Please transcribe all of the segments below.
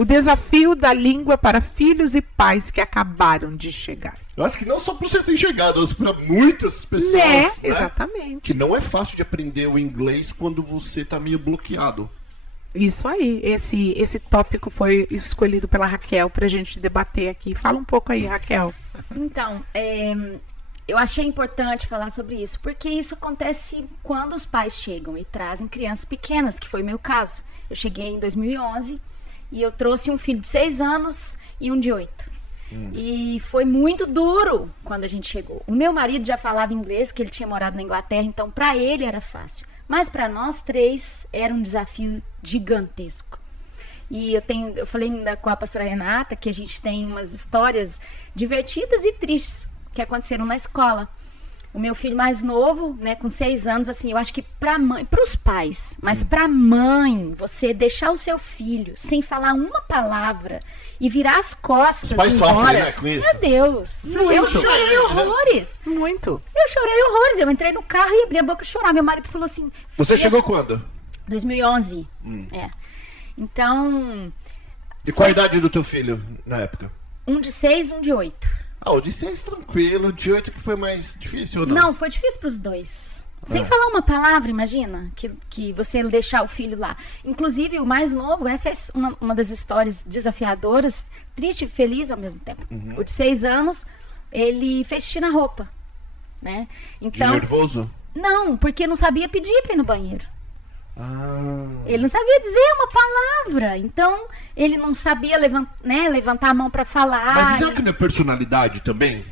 O desafio da língua para filhos e pais que acabaram de chegar. Eu acho que não só para os recém-chegados, para muitas pessoas, né? Exatamente. Que não é fácil de aprender o inglês quando você tá meio bloqueado. Isso aí. Esse tópico foi escolhido pela Raquel para a gente debater aqui. Fala um pouco aí, Raquel. Então, eu achei importante falar sobre isso, porque isso acontece quando os pais chegam e trazem crianças pequenas, que foi o meu caso. Eu cheguei em 2011 e eu trouxe um filho de 6 anos e um de 8. E foi muito duro quando a gente chegou. O meu marido já falava inglês, que ele tinha morado na Inglaterra, então para ele era fácil. Mas para nós 3 era um desafio gigantesco. E eu falei ainda com a pastora Renata que a gente tem umas histórias divertidas e tristes que aconteceram na escola. O meu filho mais novo, né, com 6 anos, assim, eu acho que para os pais, mas para mãe, você deixar o seu filho sem falar uma palavra e virar as costas Os pais embora, sofrem, né, com isso? meu Deus, eu chorei horrores. Muito. Eu chorei horrores, eu entrei no carro e abri a boca e chorar. Meu marido falou assim... Você chegou quando? 2011, Então... E qual a idade do teu filho na época? Um de 6, um de 8. Ah, o de 6 tranquilo, o de 8 que foi mais difícil ou não? Não, foi difícil para os 2. Sem falar uma palavra, imagina, que você deixar o filho lá. Inclusive, o mais novo, essa é uma das histórias desafiadoras, triste e feliz ao mesmo tempo. O de 6 anos, ele fez xixi na roupa, né? Então, De nervoso? não, porque não sabia pedir para ir no banheiro. Ah. Ele não sabia dizer uma palavra, então ele não sabia levantar a mão para falar. Mas será que não é personalidade também?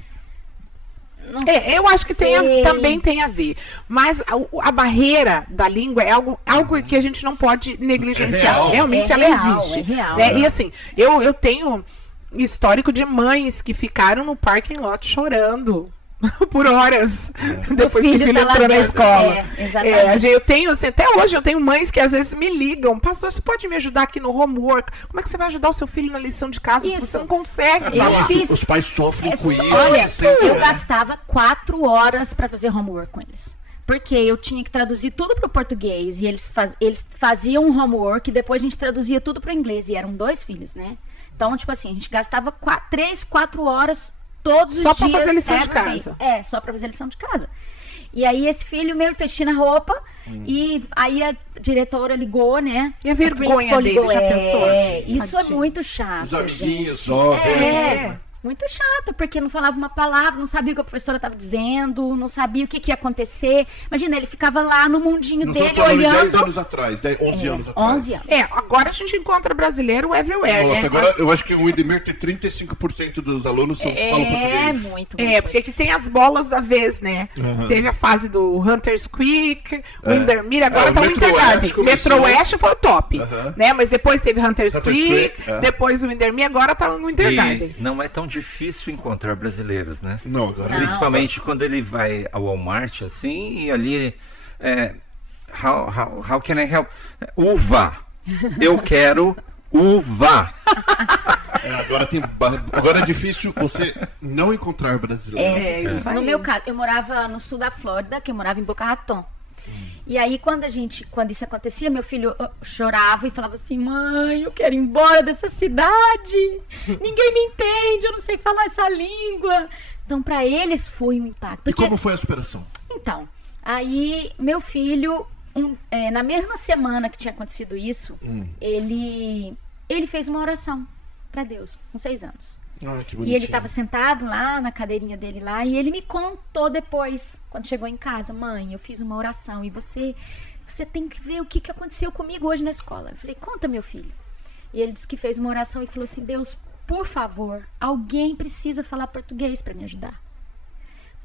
Não Eu acho que sei. também tem a ver. Mas a barreira da língua é algo que a gente não pode negligenciar. É real. Realmente É ela real, existe. é real. Né? E assim, eu tenho histórico de mães que ficaram no parking lot chorando por horas depois que o filho tá lá entrou na dentro. escola. Exatamente. Eu tenho, assim, até hoje eu tenho mães que às vezes me ligam: pastor, você pode me ajudar aqui no homework? Como é que você vai ajudar o seu filho na lição de casa se Isso. você não consegue? Eu Falar, fiz- os pais sofrem com isso. Olha, sempre, eu né? gastava 4 horas para fazer homework com eles. Porque eu tinha que traduzir tudo para o português e eles faziam um homework e depois a gente traduzia tudo para o inglês. E eram 2 filhos, né? Então, tipo assim, a gente gastava 3, 4 horas todos os Só dias. pra fazer lição de every day. casa. Só pra fazer lição de casa. E aí esse filho meu fez xixi na roupa e aí a diretora ligou, né? E a vergonha principal dele, já pensou? Isso Tadinho. é muito chato, Os amiguinhos gente. só. Muito chato, porque não falava uma palavra, não sabia o que a professora estava dizendo, não sabia o que ia acontecer. Imagina, ele ficava lá no mundinho Nós dele estamos falando de 10 olhando. anos atrás, 11 anos atrás. 11 anos. Agora a gente encontra brasileiro everywhere, Nossa, né? agora eu acho que o Idemir tem 35% dos alunos falam português. Muito. Porque aqui tem as bolas da vez, né? Teve a fase do Hunter's Creek, o Windermere, agora tá o Metro Wintergarden. West começou. Metro West foi o top, né? Mas depois teve Hunter's Creek, Creek, depois o Windermere, agora tá no Wintergarden. E não é tão difícil encontrar brasileiros, né? Não, agora não. Principalmente quando ele vai ao Walmart, assim, e ali... how can I help? Uva! Eu quero uva! Agora é difícil você não encontrar brasileiros. Isso aí. No meu caso, eu morava no sul da Flórida, que eu morava em Boca Raton. E aí, quando isso acontecia, meu filho chorava e falava assim: mãe, eu quero ir embora dessa cidade. Ninguém me entende, eu não sei falar essa língua. Então, para eles foi um impacto. E como foi a superação? Então, aí meu filho, na mesma semana que tinha acontecido isso, ele fez uma oração para Deus, com 6 anos. Ah, que E bonitinho. ele estava sentado lá na cadeirinha dele lá e ele me contou depois, quando chegou em casa: mãe, eu fiz uma oração e você tem que ver o que aconteceu comigo hoje na escola. Eu falei: conta, meu filho. E ele disse que fez uma oração e falou assim: Deus, por favor, alguém precisa falar português para me ajudar.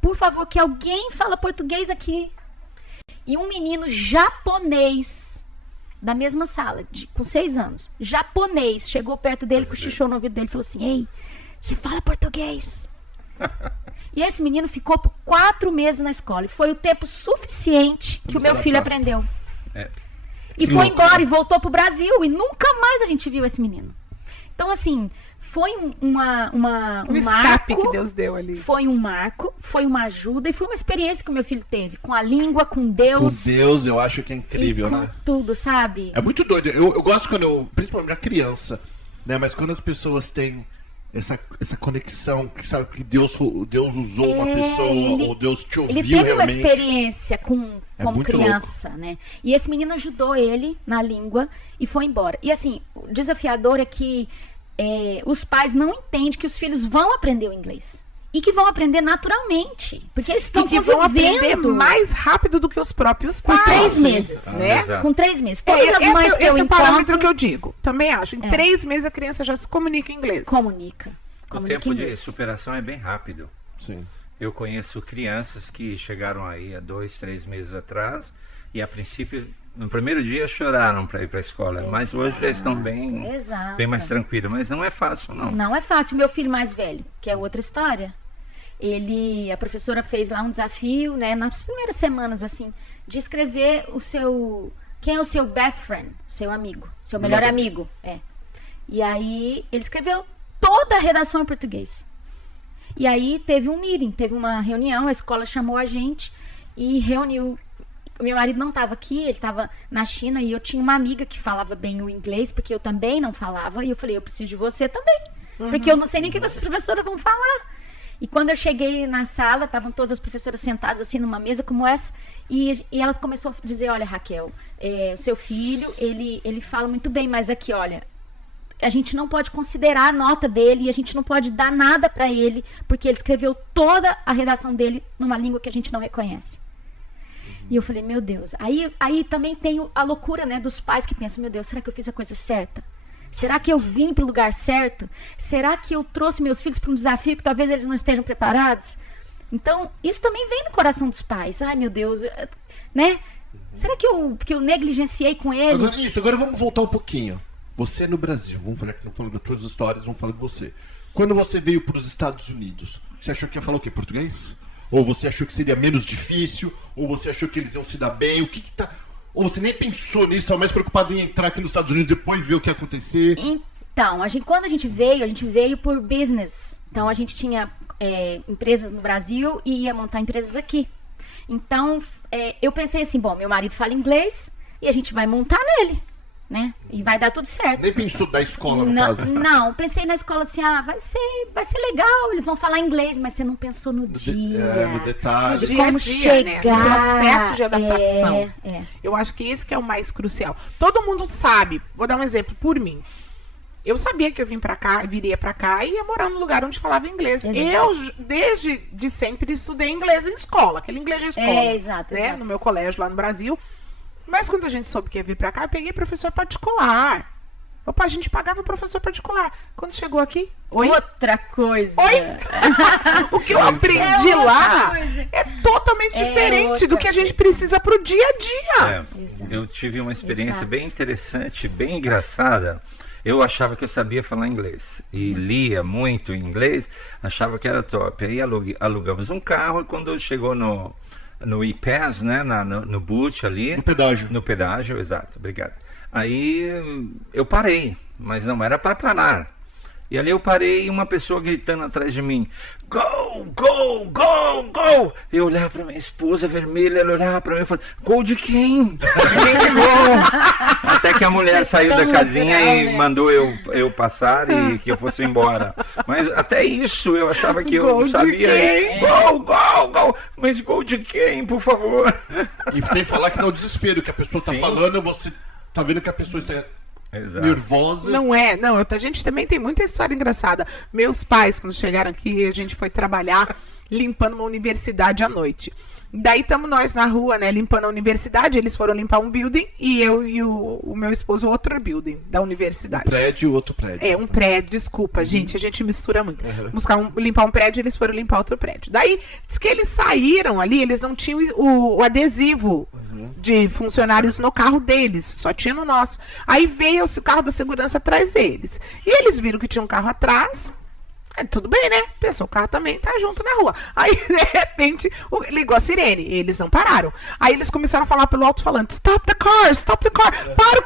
Por favor, que alguém fala português aqui. E um menino japonês da mesma sala, com 6 anos, japonês, chegou perto dele, cochichou no ouvido dele e falou assim: ei, você fala português? E esse menino ficou por 4 meses na escola. E foi o tempo suficiente que o meu filho aprendeu. E foi embora e voltou pro Brasil. E nunca mais a gente viu esse menino. Então, assim, foi um escape marco, que Deus deu ali. Foi um marco, foi uma ajuda e foi uma experiência que o meu filho teve. Com a língua, com Deus. Com Deus, eu acho que é incrível, e com né? tudo, sabe? É muito doido. Eu gosto quando principalmente a criança, né? Mas quando as pessoas têm essa conexão, que sabe que Deus usou uma pessoa, ou Deus te ouviu Ele teve realmente. uma experiência como muito criança, né? E esse menino ajudou ele na língua e foi embora. E assim, o desafiador é que os pais não entendem que os filhos vão aprender o inglês. E que vão aprender naturalmente. Porque eles estão E que vão aprender convivendo mais rápido do que os próprios com pais. 3 meses. Né? Exato. Com 3 meses. Todas as mães que eu esse é o parâmetro encontro que eu digo. Também acho. Em 3 meses a criança já se comunica em inglês. comunica. O Comunica tempo de inglês. superação é bem rápido. Sim. Eu conheço crianças que chegaram aí há 2, 3 meses atrás e a princípio, no primeiro dia choraram para ir para a escola, mas hoje já estão bem mais tranquilos. Mas não é fácil, não. Não é fácil. Meu filho mais velho, que é outra história, a professora fez lá um desafio, né, nas primeiras semanas, assim, de escrever quem é o seu best friend, seu amigo, seu melhor amigo, E aí ele escreveu toda a redação em português. E aí teve um meeting, teve uma reunião, a escola chamou a gente e reuniu. Meu marido não estava aqui, ele estava na China e eu tinha uma amiga que falava bem o inglês, porque eu também não falava, e eu falei, eu preciso de você também, porque eu não sei nem o que as professoras vão falar. E quando eu cheguei na sala, estavam todas as professoras sentadas assim numa mesa como essa, e elas começaram a dizer, olha, Raquel, o seu filho, ele fala muito bem, mas aqui, olha, a gente não pode considerar a nota dele, e a gente não pode dar nada para ele, porque ele escreveu toda a redação dele numa língua que a gente não reconhece. E eu falei, meu Deus. Aí também tem a loucura, né, dos pais que pensam, meu Deus, será que eu fiz a coisa certa? Será que eu vim para o lugar certo? Será que eu trouxe meus filhos para um desafio que talvez eles não estejam preparados? Então, isso também vem no coração dos pais. Ai, meu Deus, né? Será que eu negligenciei com eles? Agora vamos voltar um pouquinho. Você no Brasil, vamos falar que não falando de todas as histórias, vamos falar de você. Quando você veio para os Estados Unidos, você achou que ia falar o quê? Português? Ou você achou que seria menos difícil? Ou você achou que eles iam se dar bem? O que tá... Ou você nem pensou nisso, só mais preocupado em entrar aqui nos Estados Unidos e depois ver o que ia acontecer? Então, quando a gente veio por business. Então, a gente tinha empresas no Brasil e ia montar empresas aqui. Então, eu pensei assim, bom, meu marido fala inglês e a gente vai montar nele, né? E vai dar tudo certo. Nem pensou da escola, no caso? Não, pensei na escola assim, vai ser legal, eles vão falar inglês, mas você não pensou no dia. No detalhe. De Dia a como dia, né? chegar. O processo de adaptação. É. Eu acho que esse que é o mais crucial. Todo mundo sabe, vou dar um exemplo por mim. Eu sabia que eu viria pra cá e ia morar num lugar onde falava inglês. Exato. Eu, desde sempre, estudei inglês em escola, aquele inglês de escola. Exato. No meu colégio lá no Brasil. Mas quando a gente soube que ia vir pra cá, eu peguei professor particular. Opa, a gente pagava professor particular. Quando chegou aqui, Outra coisa. o que eu aprendi lá coisa. é totalmente diferente do que a gente precisa pro dia a dia. Eu tive uma experiência bem interessante, bem engraçada. Eu achava que eu sabia falar inglês e lia muito inglês, achava que era top. Aí alugamos um carro e quando chegou no IPAS, né, no boot ali... No pedágio, exato, obrigado. Aí eu parei, mas não era para parar. E ali eu parei e uma pessoa gritando atrás de mim, go, go, go, go! Eu olhava para minha esposa vermelha, ela olhava para mim e falava, gol de quem? Quem gol? Até que a mulher saiu da casinha e mandou eu passar e que eu fosse embora. Mas até isso eu achava que eu sabia. Gol, gol, gol! Mas gol de quem, por favor? E sem falar que dá o desespero que a pessoa tá falando, você tá vendo que a pessoa está... Exato. Nervosa. Não, a gente também tem muita história engraçada. Meus pais, quando chegaram aqui, a gente foi trabalhar limpando uma universidade à noite. Daí estamos nós na rua, né, limpando a universidade. Eles foram limpar um building e eu e o meu esposo outro building da universidade. Um prédio, outro prédio. Um prédio, desculpa, gente, a gente mistura muito. Limpar um prédio, eles foram limpar outro prédio. Daí, diz que eles saíram ali, eles não tinham o adesivo de funcionários no carro deles, só tinha no nosso. Aí veio o carro da segurança atrás deles. E eles viram que tinha um carro atrás. Tudo bem, né? Pensou, o carro também tá junto na rua. Aí, de repente, ligou a sirene. Eles não pararam. Aí eles começaram a falar pelo alto-falante. Stop the car, para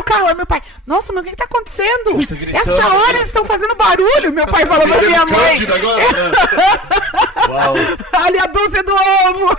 o carro. Aí meu pai, nossa, mas o que tá acontecendo? Essa hora eles estão fazendo barulho. Meu pai falou pra minha mãe. Agora, Uau. Olha a dúzia do ovo.